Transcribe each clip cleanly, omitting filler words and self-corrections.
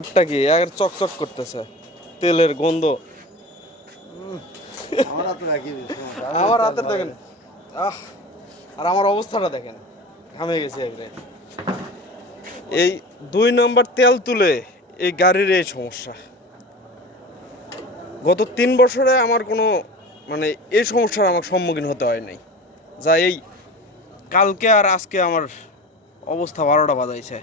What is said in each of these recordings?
টা কি এর চকচক করতেছে তেলের গন্ধ। আমার হাতে দেখেন আর আমার অবস্থাটা দেখেন, ঘামে গেছে একবারে। এই 2 নম্বর তেল তুলে এই গাড়ির এই সমস্যা। গত 3 বছরে আমার কোনো মানে এই সমস্যার আমার সম্মুখীন হতে হয় নাই। যা এই কালকে আর আজকে আমার অবস্থা 12টা বাজাইছে।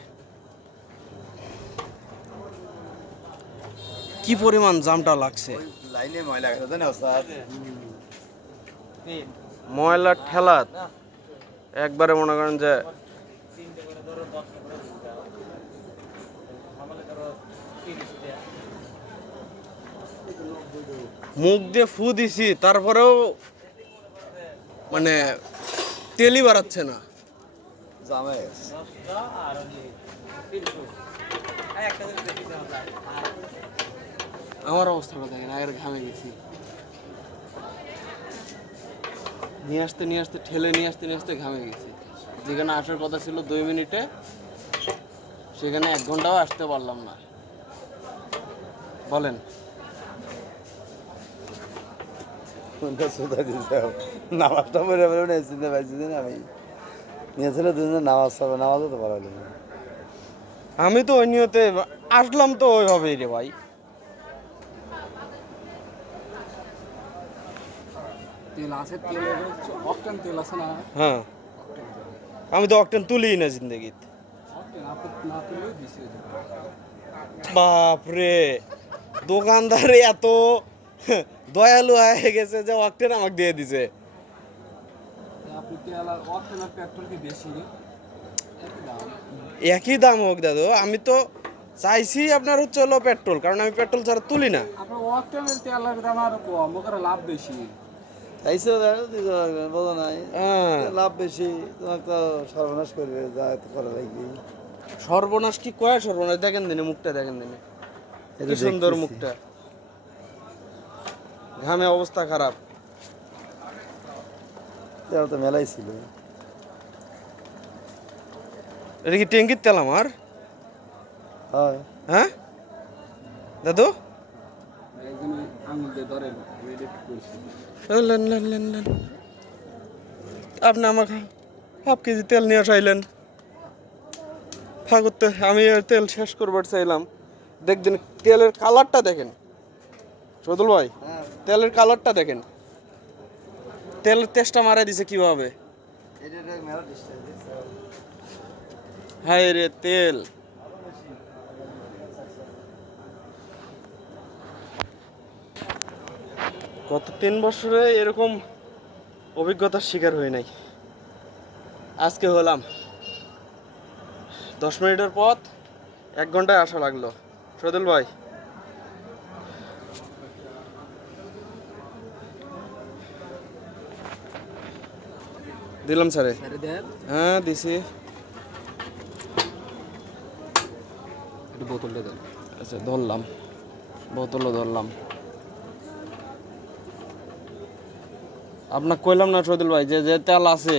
কি পরিমাণ জামটা লাগছে, লাইনে ময়লা গেছে জানো স্যার। ময়লার ঠেলা একবারে মনে করেন যে মুখ দিয়ে ফু দিছি, তারপরেও মানে তেলই বাড়াচ্ছে না। জামে আমার অবস্থাটা দেখেন, আগের ঘামে গেছি। নিয়ে আসতে ঠেলে নিয়ে আসতে ঘামে গেছি। যেখানে আসার কথা ছিল 2 মিনিটে, সেখানে 1 ঘন্টাও আসতে পারলাম না। বলেন নামাজটা পড়ে পড়ে চিনতে পারছি না আমি। নিয়েছিল দুজনে নামাজ পড়বে, নামাজও তো পড়াইল না। আমি তো ওই নিয়তে আসলাম তো ওইভাবেই রে ভাই। তেল আছে, তেলের অকটেন তেল আছে না? হ্যাঁ, আমি তো অকটেন তুলিই না জিন্দগিত। অকটেন আপনি না তুলে দিছি। বাপরে, দোকানদার এত দয়ালু হয়ে গেছে যে অকটেন আমাকে দিয়ে দিছে। আপনি তেল আর অকটেন আর পেট্রোল কি বেশি? একই দাম। একই দাম হোক দাদু, আমি তো চাইছি আপনার হচ্ছে হলো পেট্রোল, কারণ আমি পেট্রোল ছাড়া তুলি না। আপনার অকটেনের তেলের দাম আরো কম, ওখানে লাভ বেশি। তাইছে বোঝো নাই, হ্যাঁ, লাভ বেশি, তোমাকে তো সর্বনাশ করবে, যা এত করা লাগবে। সর্বনাশ কি কয় সর্বনাশ, দেখেন দিনে মুখটা, দেখেন দিনে কি সুন্দর মুখটা, ঘামে অবস্থা খারাপ। তেল তো মেলাই ছিল। এটা কি ট্যাঙ্কির তেল আমার? হয় হ্যাঁ দাদু, একজন আঙুল দিয়ে ধরেন, রেডি করছি। লেন লেন লেন লেন, আপনি আমাকে 1/2 কেজি তেল নিয়ে আসাইলেন করতে, আমি আর তেল শেষ করবার চাইলাম। দেখবেন তেলের কালারটা দেখেন সদুল ভাই, তেলের কালারটা দেখেন, তেলের তেষ্টা মারা দিছে কিভাবে। হায় রে তেল। গত 3 বছরে এরকম অভিজ্ঞতার শিকার হই নাই, আজকে হলাম। 10 মিনিটের পথ 1 ঘন্টায় আসা লাগলো। সদুল ভাই, দিলাম স্যারে। হ্যাঁ দিছি। একটু বোতলটা দেন। আচ্ছা ধরলাম, বোতলও ধরলাম। আপনাকে কইলাম না সদুল ভাই, যে যে তেল আছে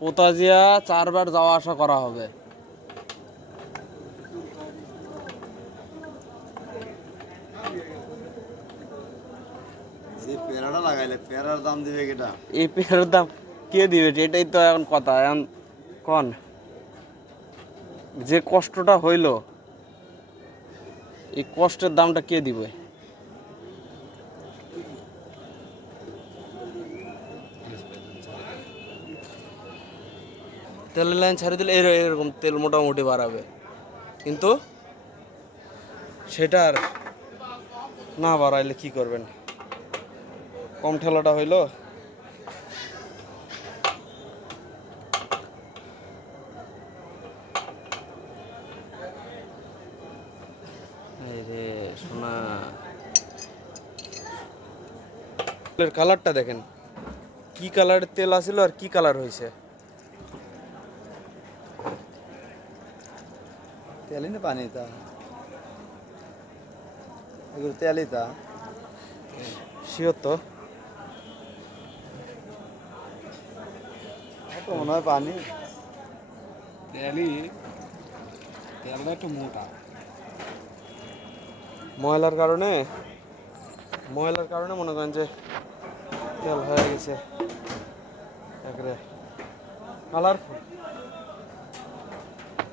পোতাজিয়া 4 বার যাওয়া আসা করা হবে। যে পেয়ারাটা লাগাইলে পেয়ারার দাম দিবে কেটা? এই পেয়ারের দাম কে দিবে, এটাই তো এখন কথা। এখন কন, যে কষ্টটা হইল এই কষ্টের দামটা কে দিবে? তেলের লাইন ছাড়ে দিলে এরকম তেল মোটামুটি বাড়াবে, কিন্তু সেটা আর না বাড়াইলে কি করবেন? কম ঠেলাটা হইলো। রে সোনা, তেলের কালারটা দেখেন, কি কালারের তেল আছিল আর কি কালার হয়েছে। তেলই না পানি তা, এগুলো তেলই তা। শিওর তো? তো মনে হয় পানি। তেলই, তেলটা একটু মোটা। ময়লার কারণে মনে করেন যে তেল হয়ে গেছে একরে কালারফুল।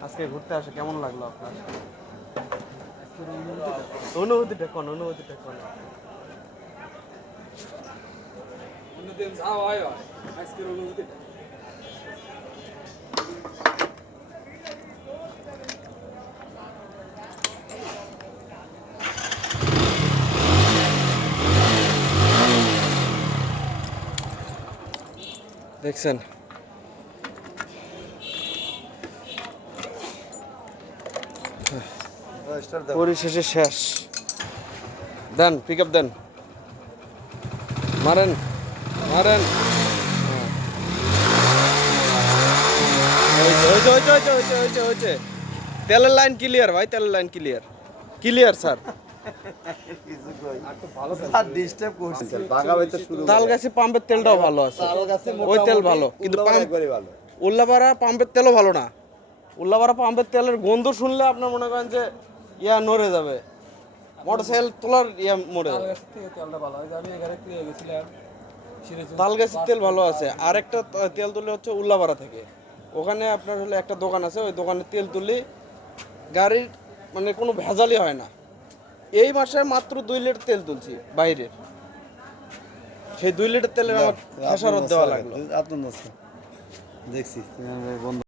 আজকে ঘুরতে আসে কেমন লাগলো আপনার? অনুভূতিটা কোন অন্যদিন যা হয় আজকের অনুভূতিটা দেখছেন? পরিশেষে শেষ। দেন পিক আপ দেন, মারেন। হ্যাঁ। হয়েছে। তেলের লাইন ক্লিয়ার ভাই, তেলের লাইন ক্লিয়ার স্যার। ডিস্টার্ব করছে ভাগা হইতে শুরু তাল গাছি পাম্পের তেলটাও ভালো আছে, ওই তেল ভালো, কিন্তু উল্লাপাড়া পাম্পের তেলও ভালো না। উল্লাপাড়া পাম্পের তেলের গন্ধ শুনলে আপনার মনে করেন যে নড়ে যাবে, মোটরসাইকেল তোলার মরে যাবে। তালগাছ থেকে তেলটা ভালো হয়। আমি এখানে কিনে গেছিলাম সিরিজ তাল গাছের তেল ভালো আছে। আর একটা তেল তুলে হচ্ছে উল্লাপাড়া থেকে, ওখানে আপনার হলে একটা দোকান আছে, ওই দোকানে তেল তুলি গাড়ির মানে কোনো ভেজালই হয় না। এই মাসে মাত্র 2 লিটার তেল তুলছি বাইরের, সেই 2 লিটার তেলের আমার খেসারত দেওয়া লাগলো। আপনার দেখছি বন্ধু